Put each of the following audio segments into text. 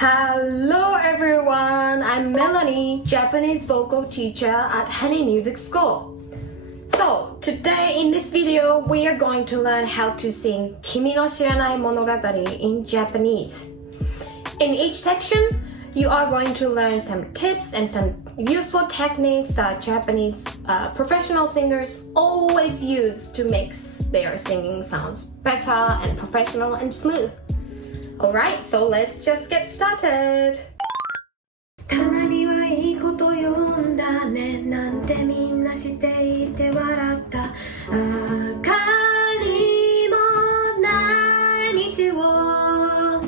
Hello everyone, I'm Melanie, Japanese vocal teacher at Honey Music School. So today in this video, we are going to learn how to sing Kimino shiranai monogatari in Japanese. In each section, you are going to learn some tips and some useful techniques that Japanese professional singers always use to make their singing sounds better and professional and smooth. Alright, so let's just get started! たまにはいいこと読んだねなんてみんなしていて笑った明かりもない道を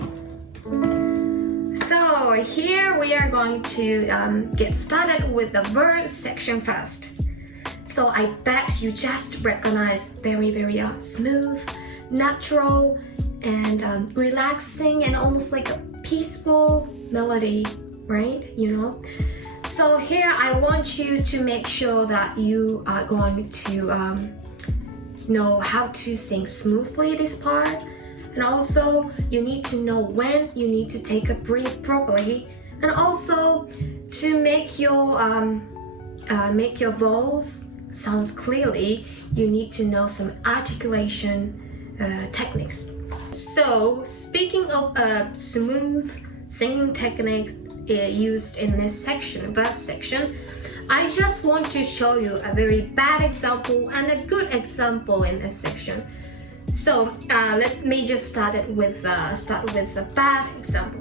So here we are going to get started with the verse section first. So I bet you just recognize very smooth, natural, and relaxing and almost like a peaceful melody, right? You know? So here I want you to make sure that you are going to know how to sing smoothly this part, and also you need to know when you need to take a breath properly, and also to make your vowels sounds clearly, you need to know some articulation techniques. So, speaking of smooth singing techniques used in this section, verse section, I just want to show you a very bad example and a good example in this section. So, let me just start with the bad example.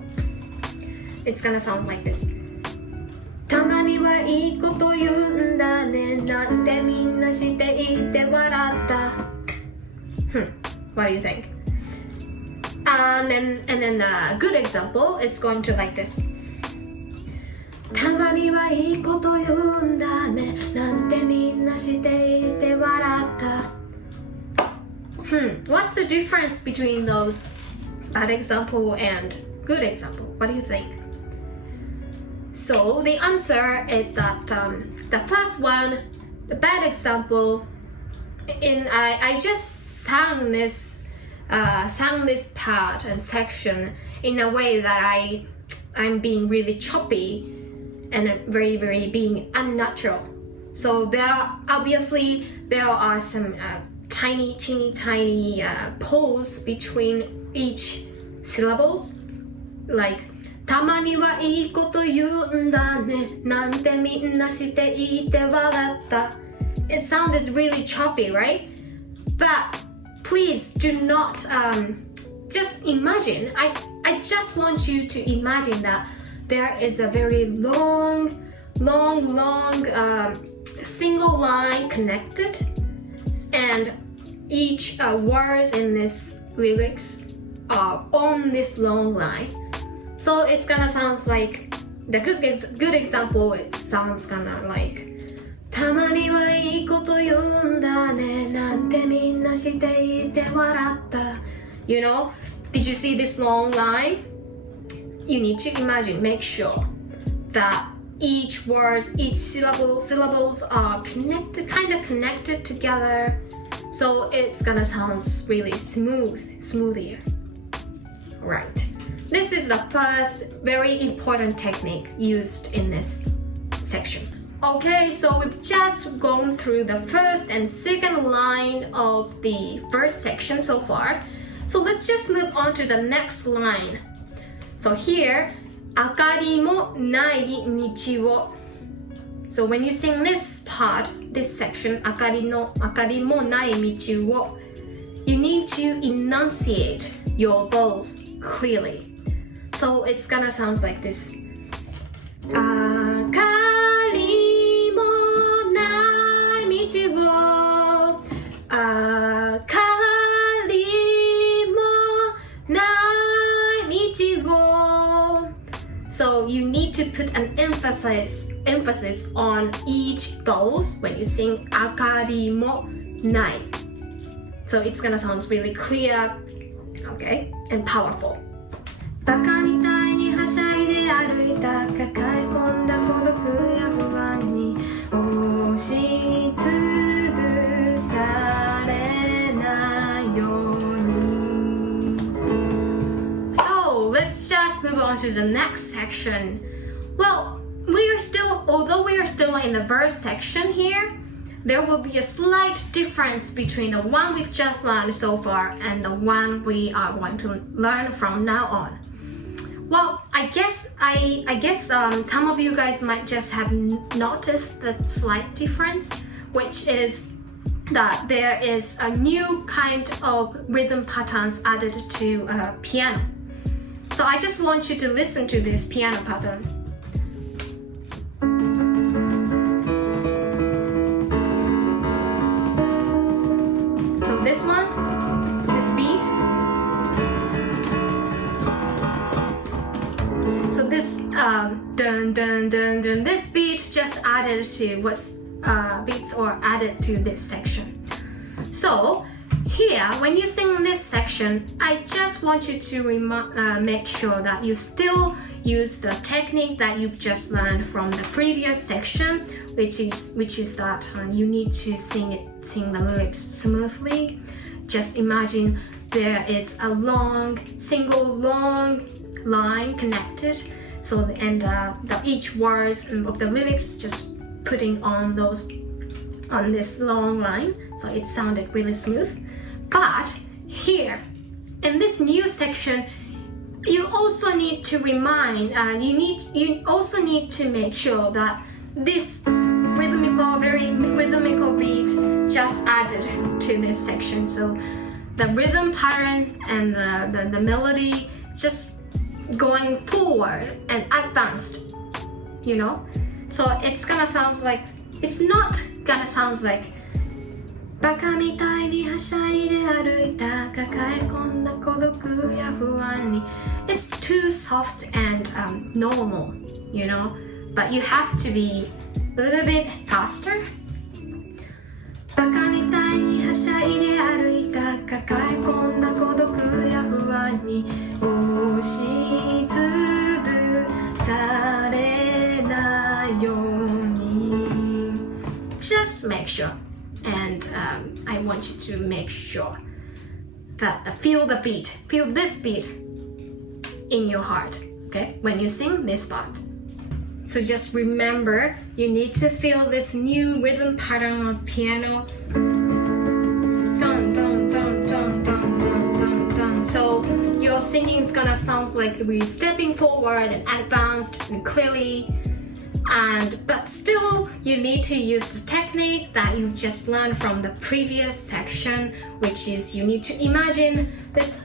It's gonna sound like this. たまにはいいこと言うんだねなんてみんなしていて笑った What do you think? And then a good example is going to like this. たまにはいいこと言うんだねなんてみんなしていて笑った What's the difference between those bad example and good example? What do you think? So the answer is that the first one, the bad example, I just sang this part and section in a way that I'm being really choppy and very being unnatural. So there are some tiny pause between each syllables, like たまにはいいこと言うんだねなんてみんなしていて笑った It sounded really choppy, right? But please do not just imagine. I just want you to imagine that there is a very long single line connected, and each words in this lyrics are on this long line. So it's gonna sound like the good example. It sounds gonna like たまにはいいこと言うんだねなんてみんなしていて笑った You know, did you see this long line? You need to imagine, make sure that each words, each syllables are kind of connected together, so it's gonna sound really smoother. Right. This is the first very important technique used in this section. Okay, so we've just gone through the first and second line of the first section so far. So let's just move on to the next line. So here, 明かりもない道を So when you sing this part, this section, 明かりもない道を you need to enunciate your vowels clearly. So it's gonna sound like this. 明かりもない道を明かりもない道を So you need to put an emphasis on each vowels when you sing 明かりもない So it's gonna sound really clear, okay, and powerful. バカみたいにはしゃいで歩いた抱え込んだ孤独や不安に押しつぶされないように So let's just let's move on to the next section. Well, although we are still in the verse section here, there will be a slight difference between the one we've just learned so far and the one we are going to learn from now on. Well, I guess some of you guys might just have noticed the slight difference, which is that there is a new kind of rhythm patterns added to piano. So I just want you to listen to this piano pattern. So this one, this beat. So this dun dun dun dun, this beat just added to what's beats or added to this section. So here, when you sing this section, I just want you to make sure that you still use the technique that you've just learned from the previous section, which is that you need to sing the lyrics smoothly. Just imagine there is a single long line connected. So each words of the lyrics just putting on this long line, so it sounded really smooth. But here in this new section, you also need to you also need to make sure that this very rhythmical beat just added to this section. So the rhythm patterns and the melody just going forward and advanced, you know. So it's not gonna sound like バカみたいにはしゃいで歩いた抱え込んだ孤独や不安に It's too soft and normal, you know, but you have to be a little bit faster. バカみたいにはしゃいで歩いた抱え込んだ孤独や不安に押しつぶされないように Just make sure, and I want you to make sure that feel this beat in your heart, okay, when you sing this part. So just remember, you need to feel this new rhythm pattern of piano. Dun, dun, dun, dun, dun, dun, dun, dun. So your singing is gonna sound like we're stepping forward and advanced and clearly. But still, you need to use the technique that you just learned from the previous section, which is you need to imagine this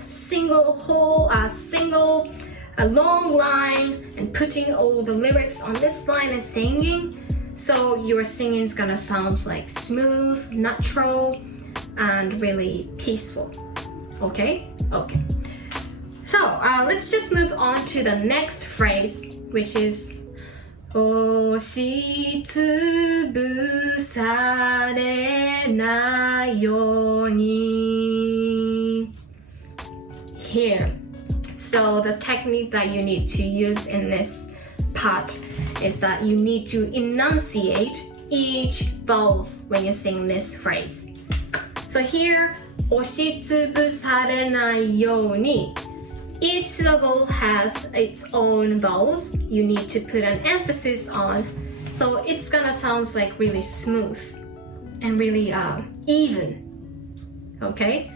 a long line and putting all the lyrics on this line and singing. So your singing is gonna sound like smooth, natural, and really peaceful. Okay? Okay. So let's just move on to the next phrase, which is 押しつぶされないように Here. So the technique that you need to use in this part is that you need to enunciate each vowels when you sing this phrase. So here, 押しつぶされないように Each syllable has its own vowels you need to put an emphasis on, so it's gonna sound like really smooth and really even, okay?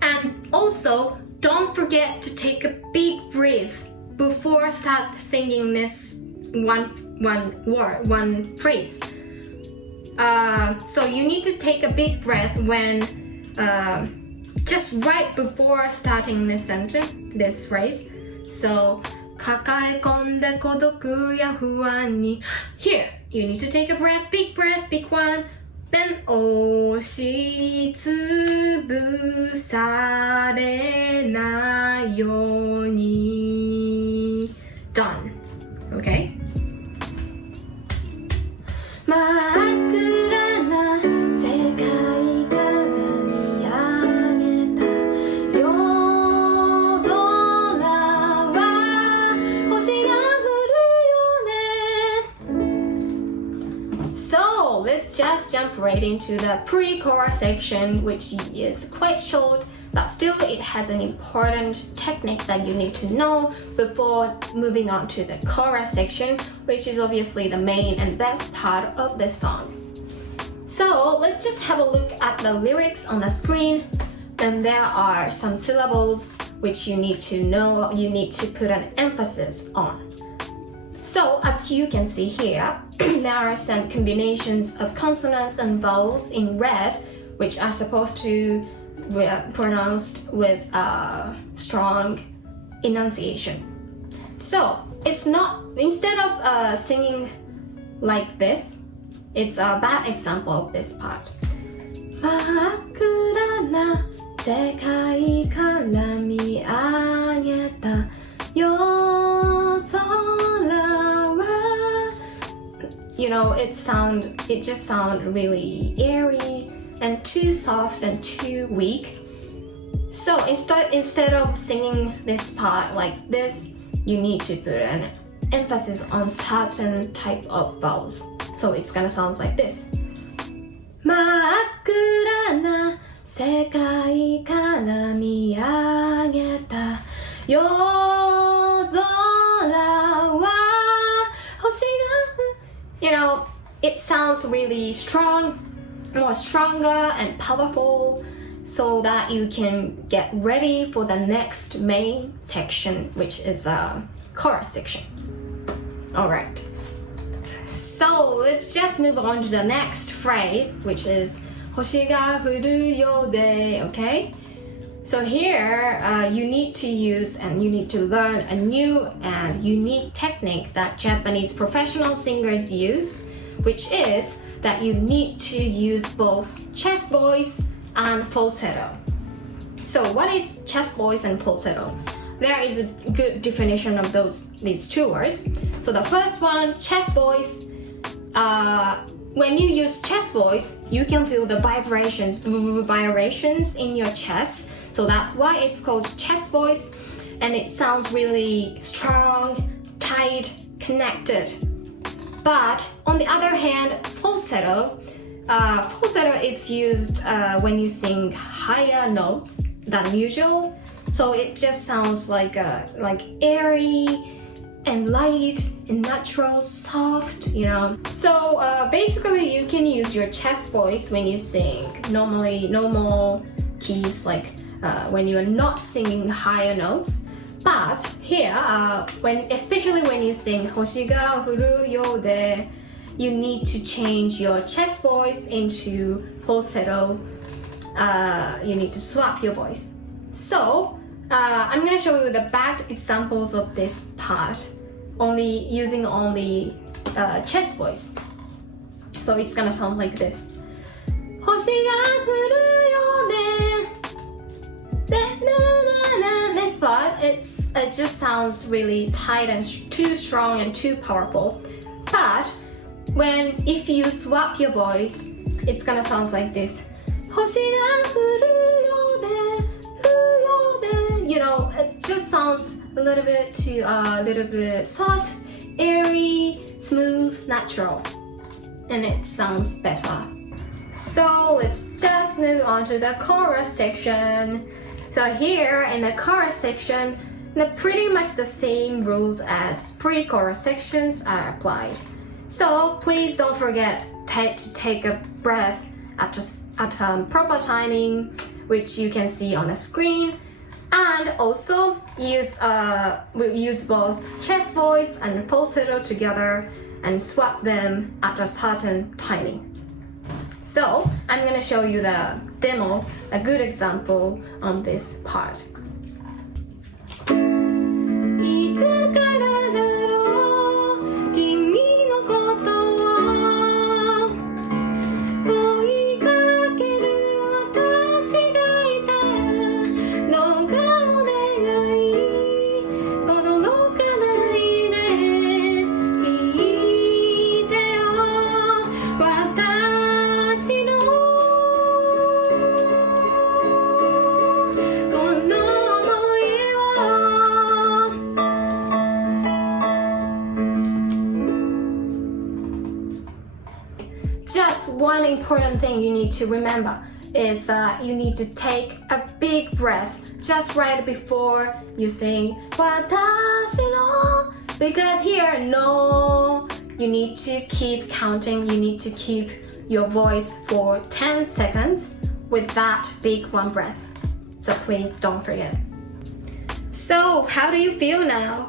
And also, don't forget to take a big breath before start singing this one phrase. So you need to take a big breath when just right before starting this sentence, this phrase. So 抱え込んだ孤独や不安に Here, you need to take a big one. Then 押しつぶされないように Done. Okay? 真っ暗な世界から見上げた夜空は星が降るよね So let's just jump right into the pre-chorus section, which is quite short but still it has an important technique that you need to know before moving on to the chorus section, which is obviously the main and best part of this song. So let's just have a look at the lyrics on the screen. And there are some syllables which you need to know, you need to put an emphasis on. So as you can see here, there are some combinations of consonants and vowels in red, which are supposed to be pronounced with a strong enunciation. So it's not, instead of singing like this, it's a bad example of this part. 真っ暗な世界から見上げた夜空は You know, it just sounds really airy and too soft and too weak. So instead of singing this part like this, you need to put an emphasis on certain type of vowels. So it's gonna sound like this. 真っ暗な世界から見上げた夜空は星が You know, it sounds really strong, more stronger and powerful, so that you can get ready for the next main section, which is a chorus section. Alright. So let's just move on to the next phrase, which is 星が降るようで, okay? So here, you need to use and you need to learn a new and unique technique that Japanese professional singers use, which is that you need to use both chest voice and falsetto. So what is chest voice and falsetto? There is a good definition of these two words. So the first one, chest voice, when you use chest voice, you can feel the vibrations in your chest. So that's why it's called chest voice, and it sounds really strong, tight, connected. But on the other hand, falsetto is used when you sing higher notes than usual. So it just sounds like airy and light and natural, soft, you know. So basically you can use your chest voice when you sing normal keys, like when you are not singing higher notes. But here, especially when you sing 星が降るようで, you need to change your chest voice into falsetto. You need to swap your voice. So I'm going to show you the back examples of this part, using only chest voice. So it's going to sound like this. 星が降るようで This part, it just sounds really tight and too strong and too powerful. But if you swap your voice, it's gonna sound like this. 星が降るようで You know, it just sounds a little bit soft, airy, smooth, natural, and it sounds better. So let's just move on to the chorus section. So here in the chorus section, pretty much the same rules as pre-chorus sections are applied. So please don't forget to take a breath at proper timing, which you can see on the screen, and also we'll use both chest voice and falsetto together and swap them at a certain timing. So I'm gonna show you the demo, a good example on this part. いつからだろう君のことを追いかける私がいたどうかお願い驚かないで聞いてよ私のこの想いを Just one important thing you need to remember. is that you need to take a big breath just right before you sing watashi no, because here no, you need to keep counting, you need to keep your voice for 10 seconds with that big one breath. So please don't forget. So how do you feel now?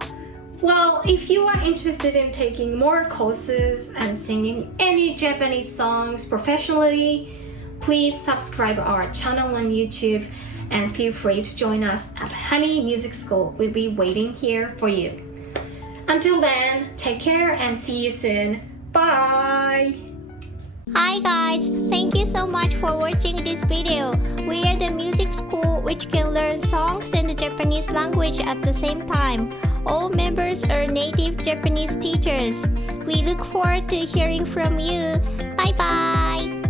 Well, if you are interested in taking more courses and singing any Japanese songs professionally, please subscribe our channel on YouTube and feel free to join us at Honey Music School. We'll be waiting here for you. Until then, take care and see you soon. Bye! Hi guys, thank you so much for watching this video. We are the music school which can learn songs and the Japanese language at the same time. All members are native Japanese teachers. We look forward to hearing from you. Bye bye!